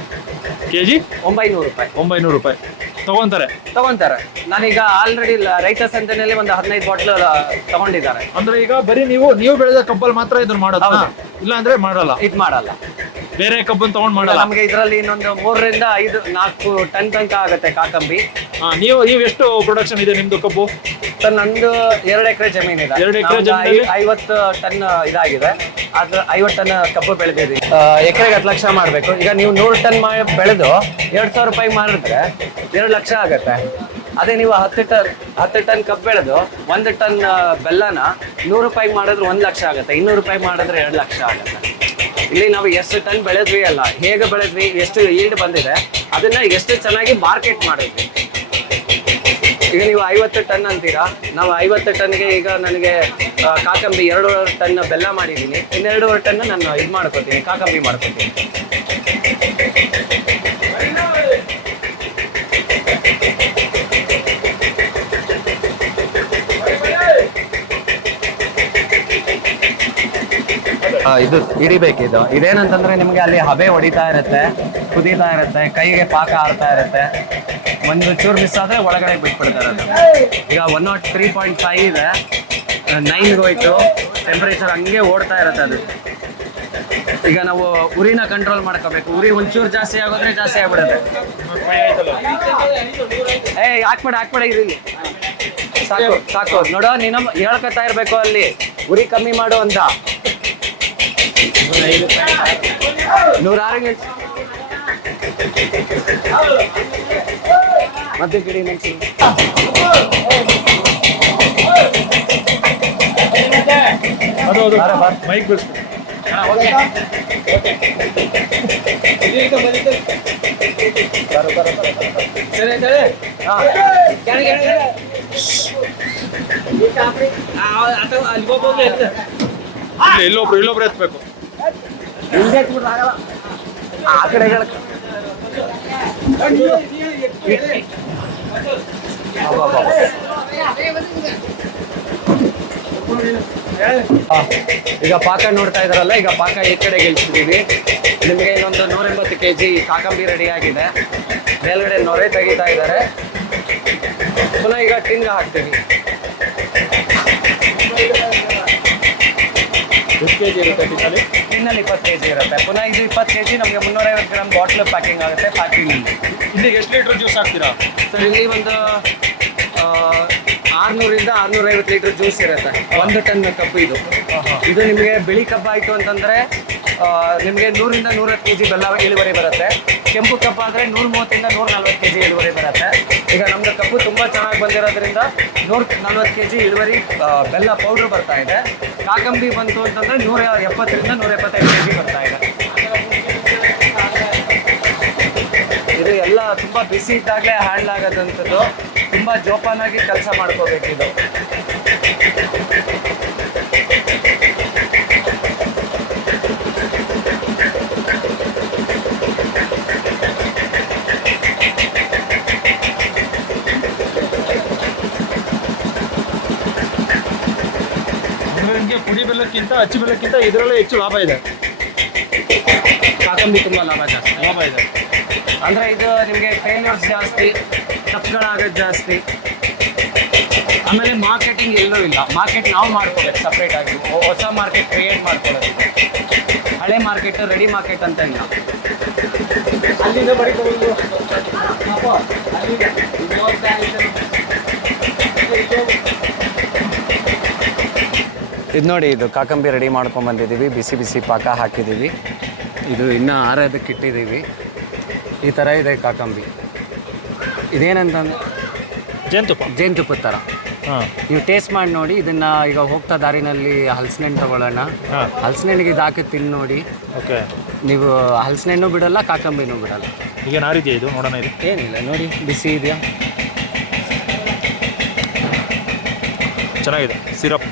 ಕೆಜಿ 900 ರೂಪಾಯಿ. 900 ರೂಪಾಯಿ ತಗೊಂತಾರೆ. ನಾನೀಗ ಆಲ್ರೆಡಿ ರೈತ ಸಂತೆನಲ್ಲಿ ಒಂದು 15 ಬಾಟ್ಲು ತಗೊಂಡಿದ್ದಾರೆ. ಅಂದ್ರೆ ಈಗ ಬರೀ ನೀವು ಬೆಳೆದ ಕಬ್ಬಲ್ಲಿ ಮಾತ್ರ ಇದನ್ನ ಮಾಡೋದು, ಇಲ್ಲ ಅಂದ್ರೆ ಮಾಡಲ್ಲ? ಇದು ಮಾಡಲ್ಲ, ಬೇರೆ ಕಬ್ಬನ್ ತಗೊಂಡ್ ಮಾಡಲ್ಲ. ನಮಗೆ ಇದರಲ್ಲಿ ಇನ್ನೊಂದು 3-4 ಟನ್ ತನಕ ಆಗುತ್ತೆ ಕಾಕಂಬಿ. ನೀವು ಎಷ್ಟು ಪ್ರೊಡಕ್ಷನ್ ಇದೆ ನಿಮ್ದು ಕಬ್ಬು? ಸರ್, ನಂದು 2 ಎಕರೆ ಜಮೀನಿದೆ. 2 ಎಕರೆ ಜಮೀನಲ್ಲಿ 50 ಟನ್ ಇದಾಗಿದೆ. ಅದ್ರ 50 ಟನ್ ಕಬ್ಬು ಬೆಳೆದಿದ್ದೀವಿ. ಎಕರೆಗೆ 10 ಲಕ್ಷ ಮಾಡಬೇಕು. ಈಗ ನೀವು 100 ಟನ್ ಬೆಳೆದು 2,000 ರೂಪಾಯಿ ಮಾಡಿದ್ರೆ 2 ಲಕ್ಷ ಆಗುತ್ತೆ. ಅದೇ ನೀವು 10 ಟನ್ ಕಬ್ಬು ಬೆಳೆದು 1 ಟನ್ ಬೆಲ್ಲನ 100 ರೂಪಾಯಿಗೆ ಮಾಡಿದ್ರೆ 1 ಲಕ್ಷ ಆಗುತ್ತೆ. 200 ರೂಪಾಯಿ ಮಾಡಿದ್ರೆ 2 ಲಕ್ಷ ಆಗುತ್ತೆ. ಇಲ್ಲಿ ನಾವು ಎಷ್ಟು ಟನ್ ಬೆಳೆದ್ವಿ ಅಲ್ಲ, ಹೇಗೆ ಬೆಳೆದ್ವಿ, ಎಷ್ಟು ಈಲ್ಡ್ ಬಂದಿದೆ, ಅದನ್ನ ಎಷ್ಟು ಚೆನ್ನಾಗಿ ಮಾರ್ಕೆಟ್ ಮಾಡಿದ್ವಿ. ಈಗ ನೀವು 50 ಟನ್ ಅಂತೀರಾ, ನಾವು 50 ಟನ್ಗೆ ಈಗ ನನಗೆ ಕಾಕಂಬಿ 2.5 ಟನ್ ಬೆಲ್ಲ ಮಾಡಿದ್ದೀನಿ. ಇನ್ನು 2.5 ಟನ್ ನಾನು ಇದು ಮಾಡ್ಕೊತೀನಿ, ಕಾಕಂಬಿ ಮಾಡ್ಕೊತೀನಿ. ಇದು ಹಿಡಿಬೇಕಿದು. ಇದೇನಂತಂದ್ರೆ ನಿಮ್ಗೆ ಅಲ್ಲಿ ಹಬೆ ಹೊಡಿತಾ ಇರುತ್ತೆ, ಕುದೀತಾ ಇರುತ್ತೆ, ಕೈಗೆ ಪಾಕ ಆಡ್ತಾ ಇರುತ್ತೆ. ಒಂದು ಚೂರು ಮಿಸ್ ಆದ್ರೆ ಒಳಗಡೆ ಬಿಟ್ಬಿಡ್ತಾರೆ ಅದು. ಈಗ 103.5 ಇದೆ, 9 ಹೋಯ್ತು. ಟೆಂಪರೇಚರ್ ಹಂಗೆ ಓಡ್ತಾ ಇರುತ್ತೆ ಅದು. ಈಗ ನಾವು ಉರಿನ ಕಂಟ್ರೋಲ್ ಮಾಡ್ಕೋಬೇಕು. ಉರಿ ಒಂಚೂರು ಜಾಸ್ತಿ ಆಗೋದ್ರೆ ಜಾಸ್ತಿ ಆಗ್ಬಿಡುತ್ತೆ. ಹಾಕ್ಬೇಡ ಇರಲಿ, ಸಾಕು. ನೋಡೋ, ನೀನು ಹೇಳ್ಕೊತಾ ಇರ್ಬೇಕು ಅಲ್ಲಿ ಉರಿ ಕಮ್ಮಿ ಮಾಡು ಅಂತ. 106 ಮತ್ತೆ ಗಿಡಿ ನೆಕ್ಸಿ. ಮೈಕ್ ಬಿಡಿಸ್ಬೇಕು. ಇಲ್ಲೊಬ್ರು ಎತ್ಬೇಕು. ಆ ಕಡೆ ಈಗ ಪಾಕ ನೋಡ್ತಾ ಇದ್ರಲ್ಲ, ಈಗ ಪಾಕ ಈ ಕಡೆ ಗೆಲ್ಸಿದೀವಿ. ನಿಮಗೆ ಇನ್ನೊಂದು 180 kg ಕಾಕಂಬಿ ರೆಡಿ ಆಗಿದೆ. ಮೇಲ್ಗಡೆ ನೊರೆ ತೆಗಿತಾ ಇದ್ದಾರೆ. ಪುನಃ ಈಗ ಟಿನ್ಗೆ ಹಾಕ್ತೀವಿ. ಟಿನ್ನಲ್ಲಿ 20 kg ಇರುತ್ತೆ. ಪುನಃ ಇದು 20 kg ನಮಗೆ 350 ಗ್ರಾಮ್ ಬಾಟ್ಲ್ ಪ್ಯಾಕಿಂಗ್ ಆಗುತ್ತೆ. ಪ್ಯಾಕಿಂಗ್ ಇಲ್ಲಿಗೆ ಎಷ್ಟು ಲೀಟರ್ ಜ್ಯೂಸ್ ಹಾಕ್ತೀರಾ ಸರ್? ಇಲ್ಲಿ ಒಂದು 600ರಿಂದ 650 ಲೀಟರ್ ಜ್ಯೂಸ್ ಇರುತ್ತೆ. 1 ಟನ್ ಕಬ್ಬು ಇದು. ಇದು ನಿಮಗೆ ಬಿಳಿ ಕಬ್ಬು ಆಯಿತು ಅಂತಂದರೆ ನಿಮಗೆ 100ರಿಂದ 110 kg ಬೆಲ್ಲ ಇಳುವರಿ ಬರುತ್ತೆ. ಕೆಂಪು ಕಬ್ಬು ಆದರೆ 130ರಿಂದ 140 kg ಇಳುವರಿ ಬರುತ್ತೆ. ಈಗ ನಮ್ಮದು ಕಬ್ಬು ತುಂಬ ಚೆನ್ನಾಗಿ ಬಂದಿರೋದ್ರಿಂದ 140 kg ಇಳುವರಿ ಬೆಲ್ಲ ಪೌಡ್ರ್ ಬರ್ತಾ ಇದೆ. ಕಾಕಂಬಿ ಬಂತು ಅಂತಂದರೆ 170ರಿಂದ 175 kg ಬರ್ತಾ ಇದೆ. ಇದು ಎಲ್ಲ ತುಂಬ ಬಿಸಿ ಇದ್ದಾಗಲೇ ಹ್ಯಾಂಡಲ್ ಆಗೋದಂಥದ್ದು. ತುಂಬ ಜೋಪಾನಾಗಿ ಕೆಲಸ ಮಾಡ್ಕೋಬೇಕಿದು. ನಿಮಗೆ ಪುಡಿ ಬೆಲ್ಲಕ್ಕಿಂತ ಅಚ್ಚು ಬೆಲ್ಲಕ್ಕಿಂತ ಇದರಲ್ಲೇ ಹೆಚ್ಚು ಲಾಭ ಇದೆ. ಕಾಕಂಬಿ ತುಂಬ ಲಾಭ ಇದೆ. ಅಂದರೆ ಇದು ನಿಮಗೆ ಫೇಲ್ಯೂರ್ಸ್ ಜಾಸ್ತಿ, ತಪ್ಪುಗಳಾಗೋದು ಜಾಸ್ತಿ. ಆಮೇಲೆ ಮಾರ್ಕೆಟಿಂಗ್ ಎಲ್ಲೂ ಇಲ್ಲ. ಮಾರ್ಕೆಟ್ ನಾವು ಮಾಡ್ಕೋಬೇಕು ಸಪ್ರೇಟಾಗಿ. ಹೊಸ ಮಾರ್ಕೆಟ್ ಕ್ರಿಯೇಟ್ ಮಾಡ್ಕೊಳ್ಳೋದು. ಹಳೆ ಮಾರ್ಕೆಟು ರೆಡಿ ಮಾರ್ಕೆಟ್ ಅಂತ ಇಲ್ಲ. ಅಲ್ಲಿಂದ ಬರೀ ತಗೊಂಡು ಇದು ನೋಡಿ, ಇದು ಕಾಕಂಬಿ ರೆಡಿ ಮಾಡ್ಕೊಂಬಂದಿದ್ದೀವಿ. ಬಿಸಿ ಬಿಸಿ ಪಾಕ ಹಾಕಿದ್ದೀವಿ. ಇದು ಇನ್ನೂ ಆರೋದಕ್ಕೆ ಇಟ್ಟಿದ್ದೀವಿ. ಈ ಥರ ಇದೆ ಕಾಕಂಬಿ. ಇದೇನಂತಂದ್ರೆ ಜೇನುತುಪ್ಪದ ಥರ. ನೀವು ಟೇಸ್ಟ್ ಮಾಡಿ ನೋಡಿ. ಇದನ್ನು ಈಗ ಹೋಗ್ತಾ ದಾರಿನಲ್ಲಿ ಹಲಸಿನಣ್ಣು ತೊಗೊಳ್ಳೋಣ. ಹಲಸಿನಣ್ಣಿಗೆ ಇದು ಹಾಕಿ ತಿಂದು ನೋಡಿ. ಓಕೆ, ನೀವು ಹಲಸಿನಣ್ಣು ಬಿಡಲ್ಲ, ಕಾಕಂಬಿನೂ ಬಿಡಲ್ಲ. ಈಗ ನಾರಿದೆಯಾ ಇದು? ನೋಡೋಣ. ಇದು ಏನಿಲ್ಲ ನೋಡಿ, ಬಿಸಿ ಇದೆಯಾ? ಚೆನ್ನಾಗಿದೆ. ಸಿರಪ್,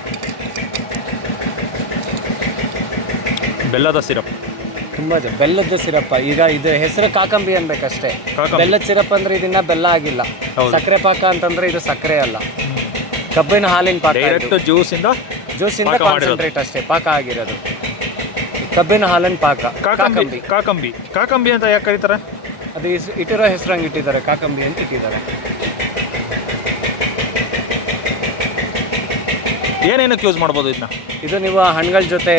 ಬೆಲ್ಲದ ಸಿರಪ್. ತುಂಬ ಬೆಲ್ಲದ ಸಿರಪ್. ಈಗ ಇದು ಹೆಸರು ಕಾಕಂಬಿ ಅನ್ಬೇಕಷ್ಟೇ. ಬೆಲ್ಲದ ಸಿರಪ್ ಅಂದರೆ ಇದನ್ನ ಬೆಲ್ಲ ಆಗಿಲ್ಲ. ಸಕ್ಕರೆ ಪಾಕ ಅಂತಂದ್ರೆ ಇದು ಸಕ್ಕರೆ ಅಲ್ಲ, ಕಬ್ಬಿನ ಹಾಲಿನ ಪಾಕ. ಡೈರೆಕ್ಟ್ ಜ್ಯೂಸಿಂದ ಕಾನ್ಸಂಟ್ರೇಟ್ ಅಷ್ಟೇ ಪಾಕ ಆಗಿರೋದು. ಕಬ್ಬಿನ ಹಾಲಿನ ಪಾಕ ಕಾಕಂಬಿ ಅಂತ ಯಾಕೆ ಕರೀತಾರೆ? ಅದು ಇಟ್ಟಿರೋ ಹೆಸರು ಹಂಗೆ ಇಟ್ಟಿದ್ದಾರೆ, ಕಾಕಂಬಿ ಅಂತ ಇಟ್ಟಿದ್ದಾರೆ. ಏನೇನಕ್ಕೆ ಯೂಸ್ ಮಾಡ್ಬೋದು ಇದನ್ನ? ಇದು ನೀವು ಹಣ್ಣುಗಳ ಜೊತೆ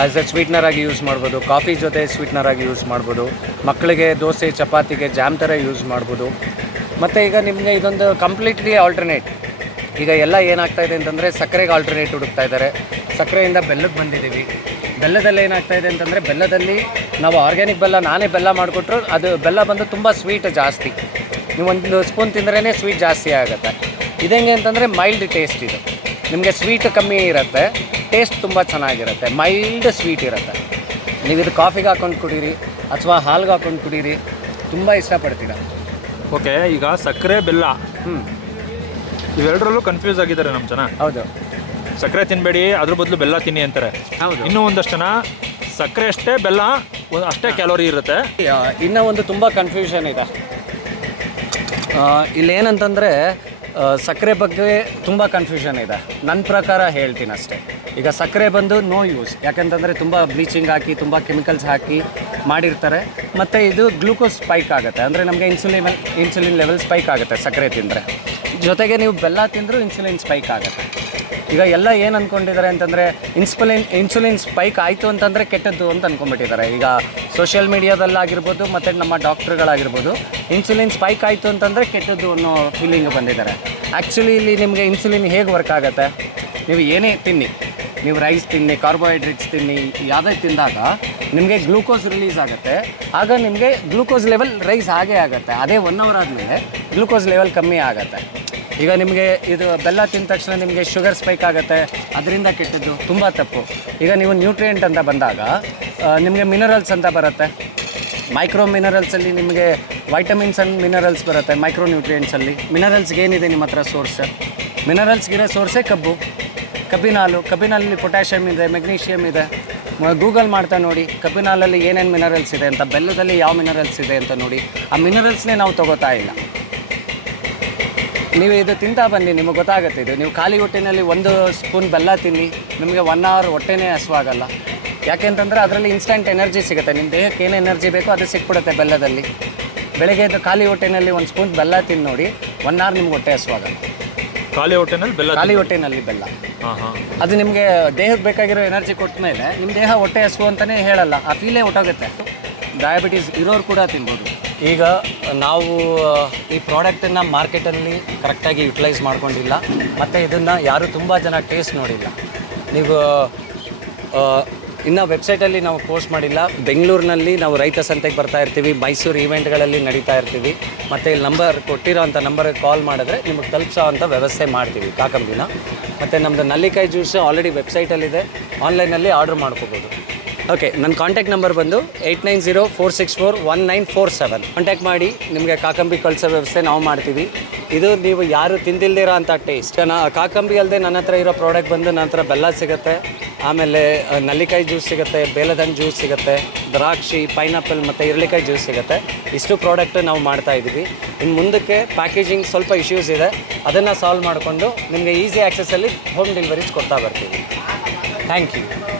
ಆ್ಯಸ್ ಎ ಸ್ವೀಟ್ನರ್ ಆಗಿ ಯೂಸ್ ಮಾಡ್ಬೋದು. ಕಾಫಿ ಜೊತೆ ಸ್ವೀಟ್ನರ್ ಆಗಿ ಯೂಸ್ ಮಾಡ್ಬೋದು. ಮಕ್ಕಳಿಗೆ ದೋಸೆ ಚಪಾತಿಗೆ ಜಾಮ್ ಥರ ಯೂಸ್ ಮಾಡ್ಬೋದು. ಮತ್ತು ಈಗ ನಿಮಗೆ ಇದೊಂದು ಕಂಪ್ಲೀಟ್ಲಿ ಆಲ್ಟರ್ನೇಟ್. ಈಗ ಎಲ್ಲ ಏನಾಗ್ತಾ ಇದೆ ಅಂತಂದರೆ ಸಕ್ಕರೆಗೆ ಆಲ್ಟರ್ನೇಟ್ ಹುಡುಕ್ತಾ ಇದ್ದಾರೆ. ಸಕ್ಕರೆಯಿಂದ ಬೆಲ್ಲಕ್ಕೆ ಬಂದಿದ್ದೀವಿ. ಬೆಲ್ಲದಲ್ಲಿ ಏನಾಗ್ತಾ ಇದೆ ಅಂತಂದರೆ, ಬೆಲ್ಲದಲ್ಲಿ ನಾವು ಆರ್ಗ್ಯಾನಿಕ್ ಬೆಲ್ಲ ನಾನೇ ಬೆಲ್ಲ ಮಾಡಿಕೊಟ್ರು ಅದು ಬೆಲ್ಲ ಬಂದು ತುಂಬ ಸ್ವೀಟ್ ಜಾಸ್ತಿ. ನೀವು ಒಂದು ಸ್ಪೂನ್ ತಿಂದ್ರೇ ಸ್ವೀಟ್ ಜಾಸ್ತಿ ಆಗುತ್ತೆ. ಇದಂಗೆ ಅಂತಂದರೆ ಮೈಲ್ಡ್ ಟೇಸ್ಟ್. ಇದು ನಿಮಗೆ ಸ್ವೀಟ್ ಕಮ್ಮಿ ಇರುತ್ತೆ, ಟೇಸ್ಟ್ ತುಂಬ ಚೆನ್ನಾಗಿರುತ್ತೆ, ಮೈಲ್ಡ್ ಸ್ವೀಟ್ ಇರುತ್ತೆ. ನೀವು ಇದು ಕಾಫಿಗೆ ಹಾಕೊಂಡು ಕುಡೀರಿ ಅಥವಾ ಹಾಲ್ಗೆ ಹಾಕೊಂಡು ಕುಡೀರಿ, ತುಂಬ ಇಷ್ಟಪಡ್ತೀರ. ಓಕೆ, ಈಗ ಸಕ್ಕರೆ ಬೆಲ್ಲ ಇವೆರಡರಲ್ಲೂ ಕನ್ಫ್ಯೂಸ್ ಆಗಿದ್ದಾರೆ ನಮ್ಮ ಜನ. ಹೌದು, ಸಕ್ಕರೆ ತಿನ್ನಬೇಡಿ, ಅದ್ರ ಬದಲು ಬೆಲ್ಲ ತಿನ್ನಿ ಅಂತಾರೆ. ಹೌದು. ಇನ್ನೂ ಒಂದಷ್ಟು ಜನ ಸಕ್ಕರೆ ಅಷ್ಟೇ, ಬೆಲ್ಲ ಅಷ್ಟೇ ಕ್ಯಾಲೋರಿ ಇರುತ್ತೆ. ಇನ್ನೂ ಒಂದು ತುಂಬ ಕನ್ಫ್ಯೂಷನ್ ಇದೆ ಇಲ್ಲೇನಂತಂದರೆ, ಸಕ್ಕರೆ ಬಗ್ಗೆ ತುಂಬ ಕನ್ಫ್ಯೂಷನ್ ಇದೆ. ನನ್ನ ಪ್ರಕಾರ ಹೇಳ್ತೀನಿ ಅಷ್ಟೇ. ಈಗ ಸಕ್ಕರೆ ಬಂದು ನೋ ಯೂಸ್, ಯಾಕಂತಂದರೆ ತುಂಬ ಬ್ಲೀಚಿಂಗ್ ಹಾಕಿ ತುಂಬ ಕೆಮಿಕಲ್ಸ್ ಹಾಕಿ ಮಾಡಿರ್ತಾರೆ. ಮತ್ತು ಇದು ಗ್ಲೂಕೋಸ್ ಸ್ಪೈಕ್ ಆಗುತ್ತೆ, ಅಂದರೆ ನಮಗೆ ಇನ್ಸುಲಿನ್ ಲೆವೆಲ್ ಸ್ಪೈಕ್ ಆಗುತ್ತೆ ಸಕ್ಕರೆ ತಿಂದರೆ. ಜೊತೆಗೆ ನೀವು ಬೆಲ್ಲ ತಿಂದರೂ ಇನ್ಸುಲಿನ್ ಸ್ಪೈಕ್ ಆಗುತ್ತೆ. ಈಗ ಎಲ್ಲ ಏನು ಅಂದ್ಕೊಂಡಿದ್ದಾರೆ ಅಂತಂದರೆ, ಇನ್ಸುಲಿನ್ ಸ್ಪೈಕ್ ಆಯಿತು ಅಂತಂದರೆ ಕೆಟ್ಟದ್ದು ಅಂತ ಅಂದ್ಕೊಂಡ್ಬಿಟ್ಟಿದ್ದಾರೆ. ಈಗ ಸೋಷಿಯಲ್ ಮೀಡಿಯಾದಲ್ಲಾಗಿರ್ಬೋದು ಮತ್ತು ನಮ್ಮ ಡಾಕ್ಟ್ರುಗಳಾಗಿರ್ಬೋದು, ಇನ್ಸುಲಿನ್ ಸ್ಪೈಕ್ ಆಯಿತು ಅಂತಂದರೆ ಕೆಟ್ಟದ್ದು ಅನ್ನೋ ಫೀಲಿಂಗ್ ಬಂದಿದ್ದಾರೆ. ಆ್ಯಕ್ಚುಲಿ ಇಲ್ಲಿ ನಿಮಗೆ ಇನ್ಸುಲಿನ್ ಹೇಗೆ ವರ್ಕ್ ಆಗುತ್ತೆ, ನೀವು ಏನೇ ತಿನ್ನಿ, ನೀವು ರೈಸ್ ತಿನ್ನಿ, ಕಾರ್ಬೋಹೈಡ್ರೇಟ್ಸ್ ತಿನ್ನಿ, ಯಾವುದೇ ತಿಂದಾಗ ನಿಮಗೆ ಗ್ಲೂಕೋಸ್ ರಿಲೀಸ್ ಆಗುತ್ತೆ. ಆಗ ನಿಮಗೆ ಗ್ಲೂಕೋಸ್ ಲೆವೆಲ್ ರೈಸ್ ಆಗೇ ಆಗುತ್ತೆ. ಅದೇ 1 hour ಆದಮೇಲೆ ಗ್ಲೂಕೋಸ್ ಲೆವೆಲ್ ಕಮ್ಮಿ ಆಗುತ್ತೆ. ಈಗ ನಿಮಗೆ ಇದು ಬೆಲ್ಲ ತಿಂದ ತಕ್ಷಣ ನಿಮಗೆ ಶುಗರ್ ಸ್ಪೈಕ್ ಆಗುತ್ತೆ, ಅದರಿಂದ ಕೆಟ್ಟದ್ದು, ತುಂಬ ತಪ್ಪು. ಈಗ ನೀವು ನ್ಯೂಟ್ರಿಯೆಂಟ್ ಅಂತ ಬಂದಾಗ ನಿಮಗೆ ಮಿನರಲ್ಸ್ ಅಂತ ಬರುತ್ತೆ. ಮೈಕ್ರೋ ಮಿನರಲ್ಸಲ್ಲಿ ನಿಮಗೆ ವೈಟಮಿನ್ಸ್ ಆ್ಯಂಡ್ ಮಿನರಲ್ಸ್ ಬರುತ್ತೆ. ಮೈಕ್ರೋ ನ್ಯೂಟ್ರಿಯೆಂಟ್ಸಲ್ಲಿ ಮಿನರಲ್ಸ್ಗೆ ಏನಿದೆ ನಿಮ್ಮ ಹತ್ರ ಸೋರ್ಸ್? ಮಿನರಲ್ಸ್ಗಿರೋ ಸೋರ್ಸೇ ಕಬ್ಬು, ಕಬ್ಬಿನ ಹಾಲು. ಕಬ್ಬಿನ ಹಾಲಲ್ಲಿ ಪೊಟ್ಯಾಷಿಯಮ್ ಇದೆ, ಮೆಗ್ನೀಷಿಯಮ್ ಇದೆ. ಗೂಗಲ್ ಮಾಡ್ತಾ ನೋಡಿ ಕಬ್ಬಿನ ಹಾಲಲ್ಲಿ ಏನೇನು ಮಿನರಲ್ಸ್ ಇದೆ ಅಂತ, ಬೆಲ್ಲದಲ್ಲಿ ಯಾವ ಮಿನರಲ್ಸ್ ಇದೆ ಅಂತ ನೋಡಿ. ಆ ಮಿನರಲ್ಸ್ನೇ ನಾವು ತೊಗೋತಾ ಇಲ್ಲ. ನೀವು ಇದು ತಿಂತಾ ಬನ್ನಿ, ನಿಮಗೆ ಗೊತ್ತಾಗುತ್ತೆ. ಇದು ನೀವು ಖಾಲಿ ಹೊಟ್ಟೆನಲ್ಲಿ 1 ಸ್ಪೂನ್ ಬೆಲ್ಲ ತಿನ್ನಿ, ನಿಮಗೆ 1 hour ಹೊಟ್ಟೆನೇ ಹಸುವಾಗಲ್ಲ. ಯಾಕೆಂತಂದರೆ ಅದರಲ್ಲಿ ಇನ್ಸ್ಟಂಟ್ ಎನರ್ಜಿ ಸಿಗುತ್ತೆ. ನಿಮ್ಮ ದೇಹಕ್ಕೆ ಏನು ಎನರ್ಜಿ ಬೇಕೋ ಅದು ಸಿಕ್ಬಿಡುತ್ತೆ ಬೆಲ್ಲದಲ್ಲಿ. ಬೆಳಗ್ಗೆ ಎದ್ದು ಖಾಲಿ ಹೊಟ್ಟೆನಲ್ಲಿ 1 ಸ್ಪೂನ್ ಬೆಲ್ಲ ತಿಂದು ನೋಡಿ, 1 hour ನಿಮ್ಗೆ ಹೊಟ್ಟೆ ಹಸುವಾಗಲ್ಲ. ಖಾಲಿ ಹೊಟ್ಟೆನಲ್ಲಿ ಬೆಲ್ಲ ಅದು ನಿಮಗೆ ದೇಹಕ್ಕೆ ಬೇಕಾಗಿರೋ ಎನರ್ಜಿ ಕೊಟ್ಟ ಮೇಲೆ ನಿಮ್ಮ ದೇಹ ಹೊಟ್ಟೆ ಹಸುವು ಅಂತಲೇ ಹೇಳಲ್ಲ, ಆ ಫೀಲೇ ಹೊಟ್ಟೋಗುತ್ತೆ. ಡಯಾಬಿಟೀಸ್ ಇರೋರು ಕೂಡ ತಿನ್ಬೋದು. ಈಗ ನಾವು ಈ ಪ್ರಾಡಕ್ಟನ್ನು ಮಾರ್ಕೆಟಲ್ಲಿ ಕರೆಕ್ಟಾಗಿ ಯುಟಿಲೈಸ್ ಮಾಡ್ಕೊಂಡಿಲ್ಲ, ಮತ್ತು ಇದನ್ನು ಯಾರು ತುಂಬ ಜನ ಟೇಸ್ಟ್ ನೋಡಿಲ್ಲ. ನೀವು ಇನ್ನು ವೆಬ್ಸೈಟಲ್ಲಿ ನಾವು ಪೋಸ್ಟ್ ಮಾಡಿಲ್ಲ. ಬೆಂಗಳೂರಿನಲ್ಲಿ ನಾವು ರೈತ ಸಂತೆಗೆ ಬರ್ತಾ ಇರ್ತೀವಿ, ಮೈಸೂರು ಈವೆಂಟ್ಗಳಲ್ಲಿ ನಡೀತಾ ಇರ್ತೀವಿ, ಮತ್ತು ಇಲ್ಲಿ ನಂಬರ್ ಕೊಟ್ಟಿರೋ ಅಂಥ ನಂಬರ್ಗೆ ಕಾಲ್ ಮಾಡಿದ್ರೆ ನಿಮಗೆ ತಲುಪಿಸೋ ಅಂಥ ವ್ಯವಸ್ಥೆ ಮಾಡ್ತೀವಿ ಕಾಕಂಬಿನ. ಮತ್ತು ನಮ್ಮದು ನಲ್ಲಿಕಾಯಿ ಜ್ಯೂಸು ಆಲ್ರೆಡಿ ವೆಬ್ಸೈಟಲ್ಲಿದೆ, ಆನ್ಲೈನಲ್ಲಿ ಆರ್ಡ್ರ್ ಮಾಡ್ಕೋಬೋದು. ಓಕೆ, ನನ್ನ ಕಾಂಟ್ಯಾಕ್ಟ್ ನಂಬರ್ ಬಂದು 8904641947. ಕಾಂಟ್ಯಾಕ್ಟ್ ಮಾಡಿ, ನಿಮಗೆ ಕಾಕಂಬಿ ಕಳಿಸೋ ವ್ಯವಸ್ಥೆ ನಾವು ಮಾಡ್ತೀವಿ. ಇದು ನೀವು ಯಾರು ತಿಂದಿಲ್ದಿರೋ ಅಂಥ ಟೇಸ್ಟ್. ಕಾಕಂಬಿ ಅಲ್ಲದೆ ನನ್ನ ಹತ್ರ ಇರೋ ಪ್ರಾಡಕ್ಟ್ ಬಂದು ನನ್ನ ಹತ್ರ ಬೆಲ್ಲ ಸಿಗುತ್ತೆ, ಆಮೇಲೆ ನಲ್ಲಿಕಾಯಿ ಜ್ಯೂಸ್ ಸಿಗುತ್ತೆ, ಬೇಲದಣ್ಣು ಜ್ಯೂಸ್ ಸಿಗುತ್ತೆ, ದ್ರಾಕ್ಷಿ, ಪೈನಾಪಲ್ ಮತ್ತು ಇರಳಿಕಾಯಿ ಜ್ಯೂಸ್ ಸಿಗುತ್ತೆ. ಇಷ್ಟು ಪ್ರಾಡಕ್ಟ್ ನಾವು ಮಾಡ್ತಾ ಇದ್ದೀವಿ. ಇನ್ನು ಮುಂದಕ್ಕೆ ಪ್ಯಾಕೇಜಿಂಗ್ ಸ್ವಲ್ಪ ಇಶ್ಯೂಸ್ ಇದೆ, ಅದನ್ನು ಸಾಲ್ವ್ ಮಾಡಿಕೊಂಡು ನಿಮಗೆ ಈಸಿ ಆ್ಯಕ್ಸೆಸಲ್ಲಿ ಹೋಮ್ ಡೆಲಿವರೀಸ್ ಕೊಡ್ತಾ ಬರ್ತೀವಿ. Thank you.